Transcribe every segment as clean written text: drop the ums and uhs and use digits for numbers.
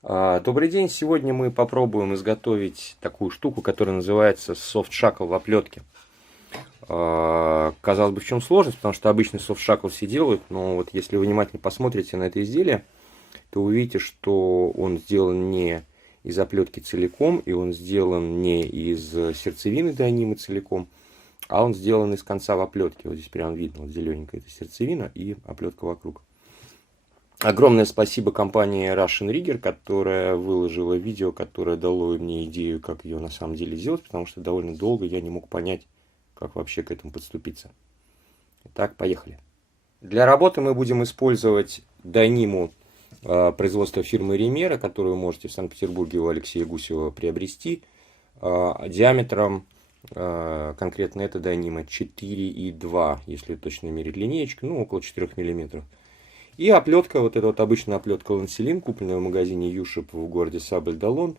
Добрый день! Сегодня мы попробуем изготовить такую штуку, которая называется софт-шакл в оплетке. Казалось бы, в чем сложность, потому что обычный софт-шакл все делают, но вот если вы внимательно посмотрите на это изделие, то увидите, что он сделан не из оплетки целиком, и он сделан не из сердцевины дайнимы целиком, а он сделан из конца в оплетке. Вот здесь прям видно, вот зелененькая это сердцевина и оплетка вокруг. Огромное спасибо компании Russian Rigger, которая выложила видео, которое дало мне идею, как ее на самом деле сделать, потому что довольно долго я не мог понять, как вообще к этому подступиться. Итак, поехали. Для работы мы будем использовать дайниму производства фирмы Ремера, которую вы можете в Санкт-Петербурге у Алексея Гусева приобрести, диаметром конкретно эта дайнима 4,2, если точно мерить линеечку, ну около 4 мм. И оплетка, вот эта вот обычная оплетка Ланселин, купленная в магазине Юшип в городе Сабль-Долон,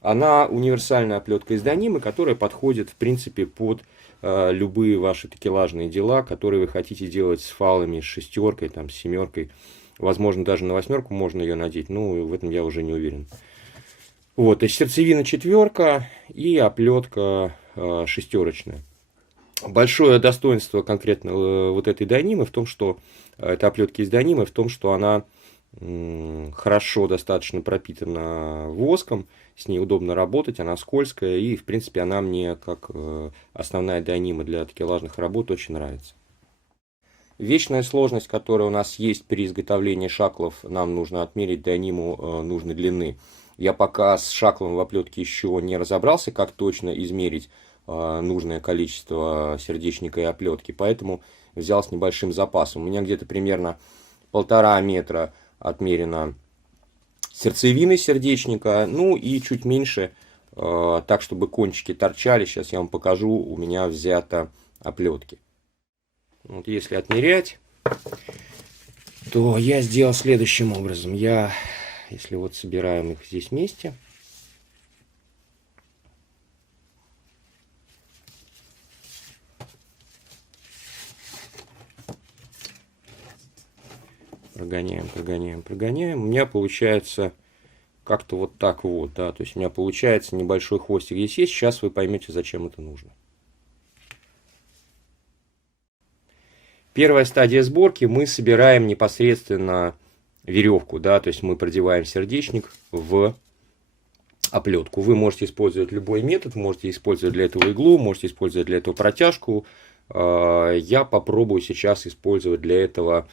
она универсальная оплетка из дайнимы, которая подходит, в принципе, под любые ваши такелажные дела, которые вы хотите делать с фалами, с шестеркой, там, с семеркой. Возможно, даже на восьмерку можно ее надеть, но в этом я уже не уверен. Вот, то есть сердцевина четверка и оплетка шестерочная. Большое достоинство конкретно вот этой дайнимы в том, что это оплетки из дайнимы, в том, что она хорошо достаточно пропитана воском, с ней удобно работать, она скользкая, и, в принципе, она мне, как основная дайнима для такелажных работ, очень нравится. Вечная сложность, которая у нас есть при изготовлении шаклов, нам нужно отмерить дайниму нужной длины. Я пока с шаклом в оплетке еще не разобрался, как точно измерить нужное количество сердечника и оплетки, поэтому взял с небольшим запасом. У меня где-то примерно 1,5 метра отмерено сердцевины сердечника, ну и чуть меньше, так чтобы кончики торчали. Сейчас я вам покажу, у меня взято оплетки. Вот если отмерять, то я сделал следующим образом. Если вот собираем их здесь вместе, прогоняем, прогоняем, прогоняем, у меня получается как-то вот так вот, да, то есть у меня получается небольшой хвостик здесь есть, сейчас вы поймете, зачем это нужно. Первая стадия сборки, мы собираем непосредственно веревку, да, то есть мы продеваем сердечник в оплетку. Вы можете использовать любой метод, можете использовать для этого иглу, можете использовать для этого протяжку. Я попробую сейчас использовать для этого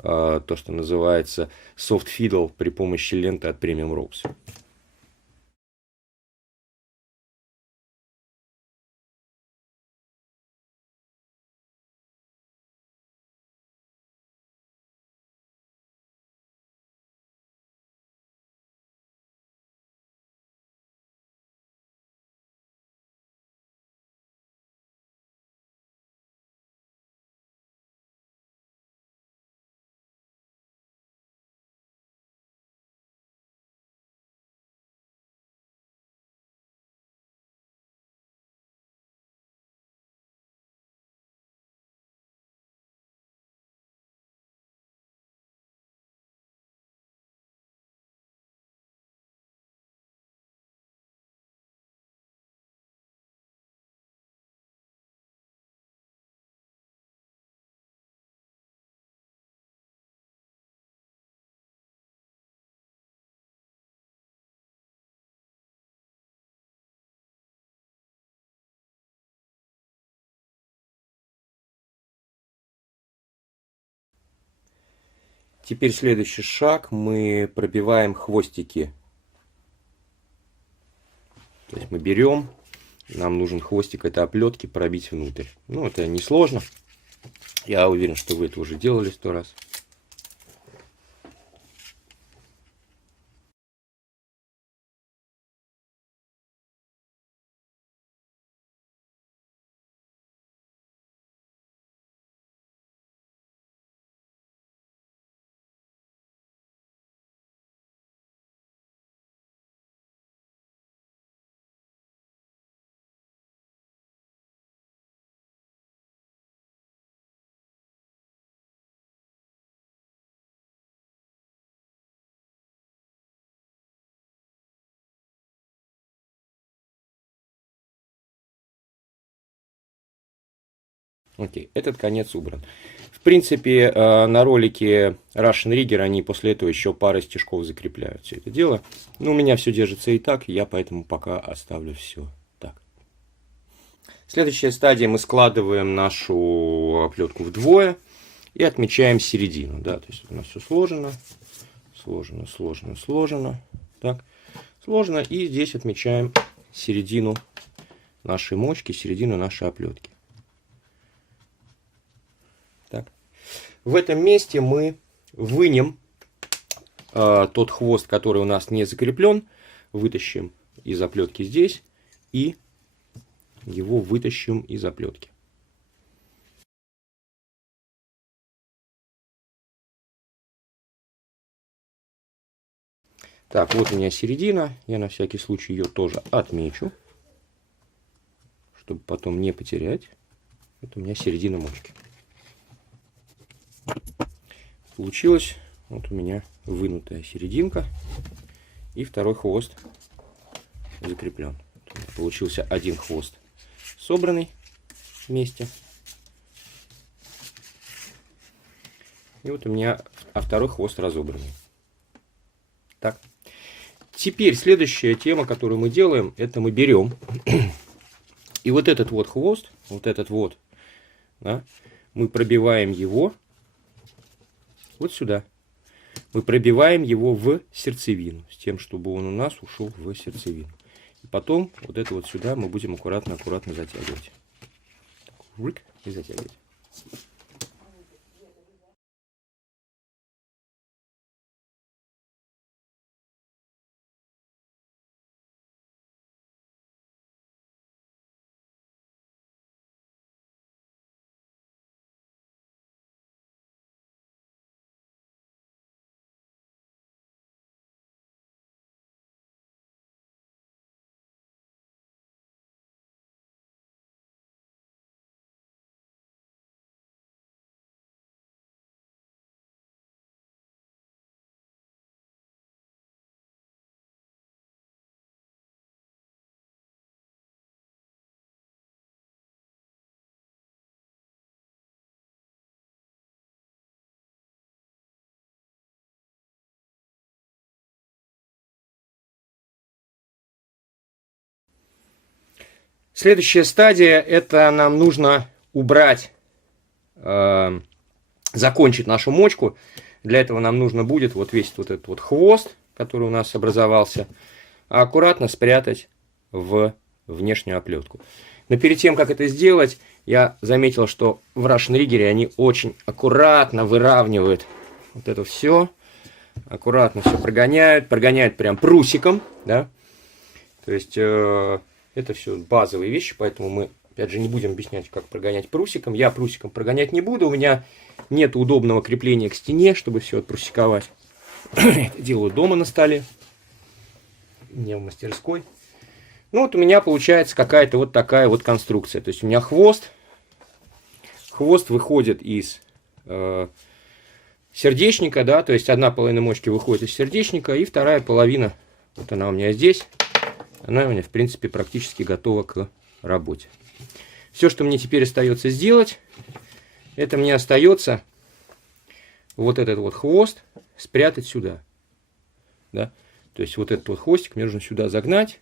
то, что называется soft fiddle при помощи ленты от Premium Ropes. Теперь следующий шаг, мы пробиваем хвостики. То есть мы берем, нам нужен хвостик этой оплетки пробить внутрь. Ну, это несложно. Я уверен, что вы это уже делали 100 раз. Окей, этот конец убран. В принципе, на ролике Russian Rigger они после этого еще парой стежков закрепляют все это дело. Но у меня все держится и так, я поэтому пока оставлю все так. Следующая стадия: мы складываем нашу оплетку вдвое и отмечаем середину. Да? То есть у нас все сложено, сложено, сложено, сложено. Так, сложно. И здесь отмечаем середину нашей мочки, середину нашей оплетки. Так. В этом месте мы вынем тот хвост, который у нас не закреплен, вытащим из оплетки здесь и его вытащим из оплетки. Так, вот у меня середина. Я на всякий случай ее тоже отмечу, чтобы потом не потерять. Это у меня середина мочки. Получилось вот у меня вынутая серединка. И второй хвост закреплен. Вот у меня получился один хвост собранный вместе. И вот у меня второй хвост разобранный. Так. Теперь следующая тема, которую мы делаем, это мы берем и вот этот вот хвост, вот этот вот, да, мы пробиваем его вот сюда. Мы пробиваем его в сердцевину, с тем, чтобы он у нас ушел в сердцевину. И потом вот это вот сюда мы будем аккуратно-аккуратно затягивать. Рык, и затягивать. Следующая стадия, это нам нужно убрать, закончить нашу мочку. Для этого нам нужно будет вот весь вот этот вот хвост, который у нас образовался, аккуратно спрятать в внешнюю оплетку. Но перед тем, как это сделать, я заметил, что в Russian Rigger они очень аккуратно выравнивают вот это все. Аккуратно все прогоняют прям прусиком, да. То есть это все базовые вещи, поэтому мы, опять же, не будем объяснять, как прогонять прусиком. Я прусиком прогонять не буду, у меня нет удобного крепления к стене, чтобы все отпрусиковать. Это делаю дома на столе, не в мастерской. Ну вот у меня получается какая-то вот такая вот конструкция. То есть у меня хвост выходит из сердечника, да, то есть одна половина мочки выходит из сердечника, и вторая половина, вот она у меня здесь, она у меня, в принципе, практически готова к работе. Все, что мне теперь остается сделать, это мне остается вот этот вот хвост спрятать сюда. Да? То есть вот этот вот хвостик мне нужно сюда загнать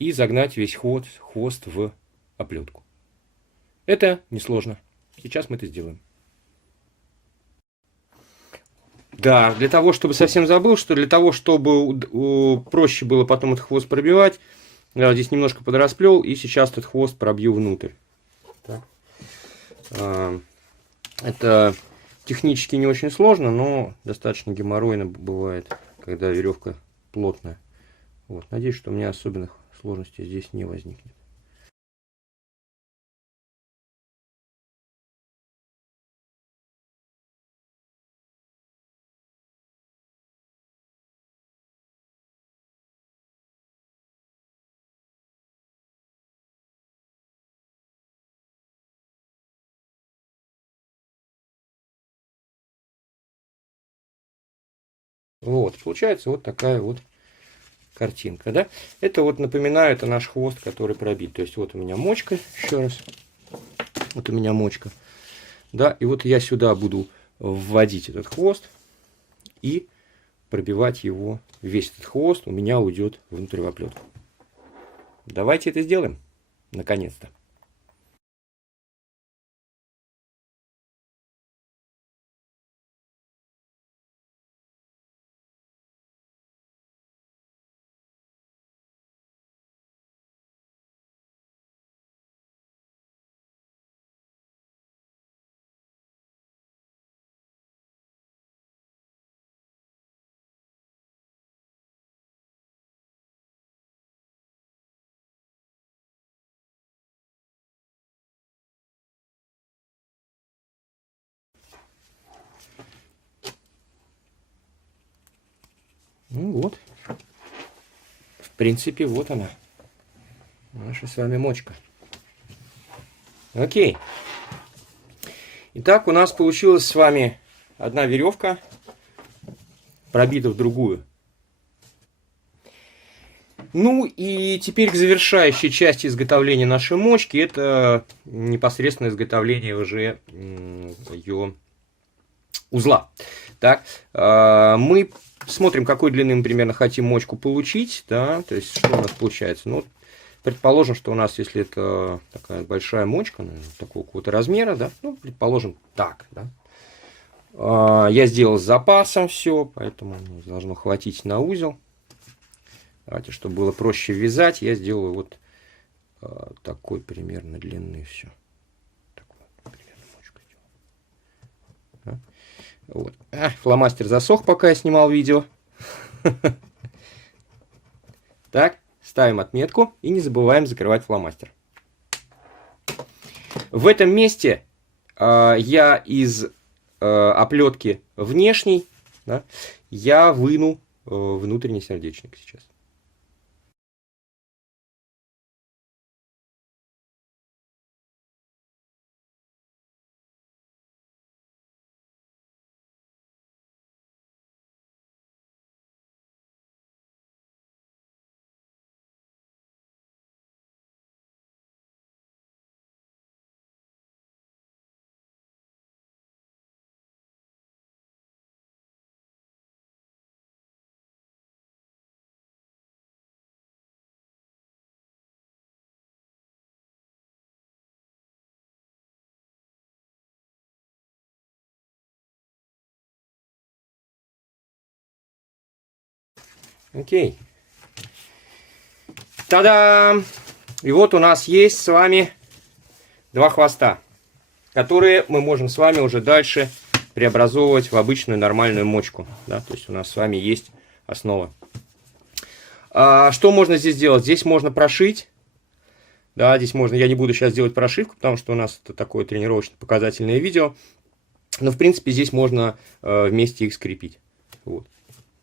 и загнать весь хвост в оплетку. Это несложно. Сейчас мы это сделаем. Да, для того, чтобы совсем забыл, что для того, чтобы проще было потом этот хвост пробивать, я здесь немножко подрасплел, и сейчас этот хвост пробью внутрь. Так. Это технически не очень сложно, но достаточно геморройно бывает, когда веревка плотная. Вот. Надеюсь, что у меня особенных сложностей здесь не возникнет. Вот, получается вот такая вот картинка, да? Это вот, напоминаю, это наш хвост, который пробит. То есть вот у меня мочка, еще раз. Вот у меня мочка. Да, и вот я сюда буду вводить этот хвост и пробивать его. Весь этот хвост у меня уйдет внутрь в оплетку. Давайте это сделаем, наконец-то. Ну вот. В принципе, вот она. Наша с вами мочка. Окей. Итак, у нас получилась с вами одна веревка, пробита в другую. Ну и теперь к завершающей части изготовления нашей мочки. Это непосредственно изготовление уже ее узла. Так, мы смотрим, какой длины мы примерно хотим мочку получить. Да, то есть, что у нас получается. Ну, предположим, что у нас, если это такая большая мочка, наверное, такого какого-то размера, да, ну, предположим, так, да. Я сделал с запасом все, поэтому должно хватить на узел. Давайте, чтобы было проще вязать, я сделаю вот такой примерно длины все. Такую примерно мочку сделаю. Вот. Фломастер засох, пока я снимал видео. Так, ставим отметку и не забываем закрывать фломастер. В этом месте я из оплетки внешней, да, я выну внутренний сердечник сейчас. Окей. Та-дам! И вот у нас есть с вами два хвоста, которые мы можем с вами уже дальше преобразовывать в обычную нормальную мочку. Да? То есть у нас с вами есть основа. Что можно здесь делать? Здесь можно прошить. Да, здесь можно. Я не буду сейчас делать прошивку, потому что у нас это такое тренировочно-показательное видео. Но в принципе здесь можно вместе их скрепить. Вот.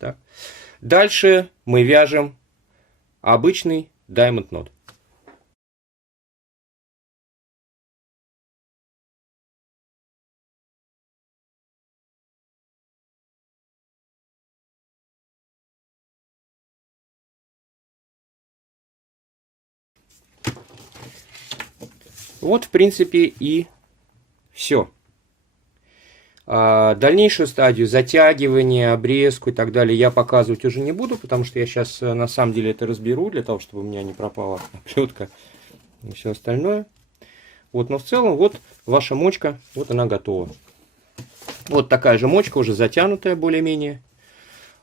Так. Дальше мы вяжем обычный Diamond Knot. Вот, в принципе, и все. Дальнейшую стадию затягивания, обрезку и так далее я показывать уже не буду, потому что я сейчас на самом деле это разберу, для того, чтобы у меня не пропала оплетка и все остальное. Вот, но в целом вот ваша мочка, вот она готова. Вот такая же мочка, уже затянутая более-менее.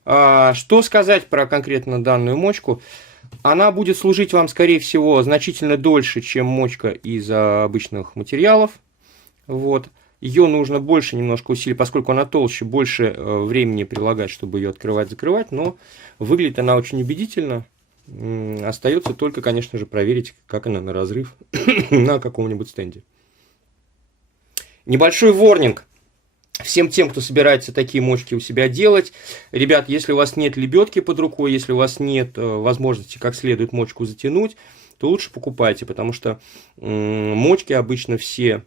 Что сказать про конкретно данную мочку? Она будет служить вам, скорее всего, значительно дольше, чем мочка из обычных материалов. Вот. Ее нужно больше немножко усилить, поскольку она толще, больше времени прилагать, чтобы ее открывать-закрывать. Но выглядит она очень убедительно. Остается только, конечно же, проверить, как она на разрыв на каком-нибудь стенде. Небольшой ворнинг всем тем, кто собирается такие мочки у себя делать. Ребят, если у вас нет лебедки под рукой, если у вас нет возможности как следует мочку затянуть, то лучше покупайте, потому что мочки обычно все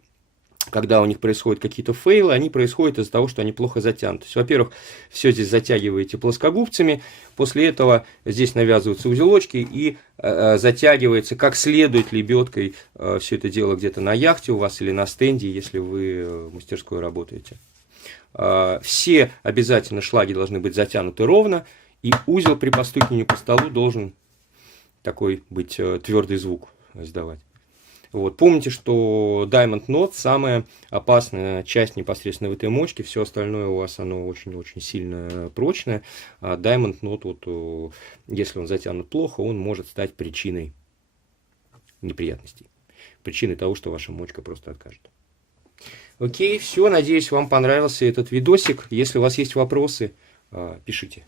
когда у них происходят какие-то фейлы, они происходят из-за того, что они плохо затянуты. То есть, во-первых, все здесь затягиваете плоскогубцами, после этого здесь навязываются узелочки и затягивается как следует лебедкой все это дело где-то на яхте у вас или на стенде, если вы в мастерской работаете. Все обязательно шлаги должны быть затянуты ровно, и узел при постукивании по столу должен такой быть твердый звук издавать. Вот. Помните, что Diamond Knot самая опасная часть непосредственно в этой мочке, все остальное у вас оно очень-очень сильно прочное, а Diamond Knot, вот, если он затянут плохо, он может стать причиной неприятностей, причиной того, что ваша мочка просто откажет. Окей, все, надеюсь, вам понравился этот видосик. Если у вас есть вопросы, пишите.